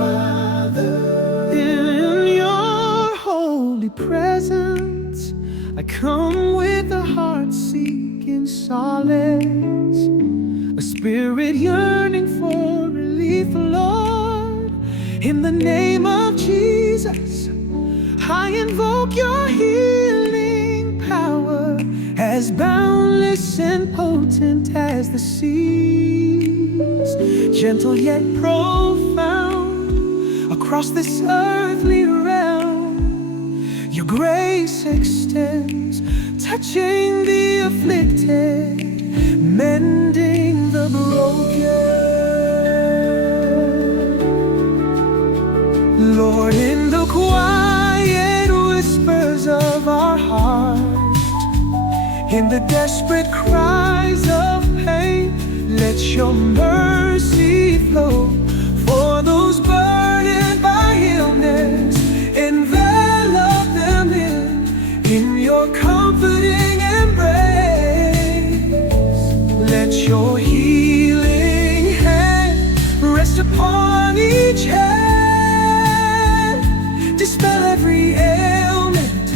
Father. In your holy presence, I come with a heart seeking solace, a spirit yearning for relief, Lord. In the name of Jesus, I invoke your healing power, as boundless and potent as the seas, gentle yet profound, across this earthly realm. Your grace extends, touching the afflicted, mending the broken. Lord, in the quiet whispers of our heart, in the desperate cries of pain, let your mercy flow for those burdened by illness. Envelop them in your comforting embrace. Let your healing hand rest upon each head. Dispel every ailment,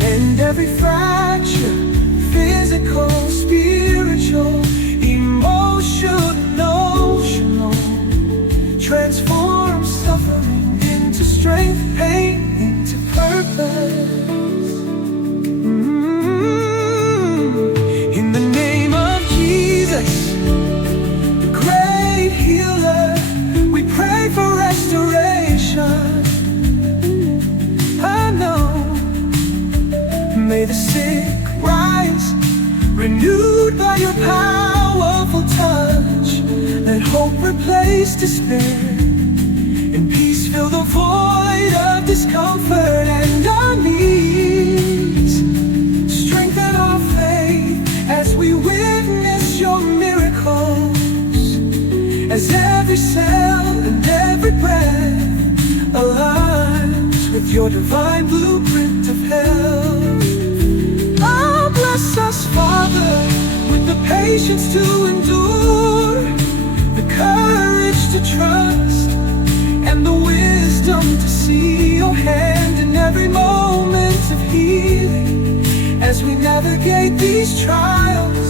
mend every fracture, physical, spiritual, emotional. Transform suffering into strength, pain into purpose. In the name of Jesus, the great healer, we pray for restoration. I know, may the sick rise, renewed by your powerful touch. Let hope replace despair, and peace fill the void of discomfort and unease. Strengthen our faith as we witness your miracles, as every cell and every breath aligns with your divine blueprint of health. Oh, bless us, Father, with the patience to endure, the courage to trust, and the wisdom to see your hand in every moment of healing. As we navigate these trials,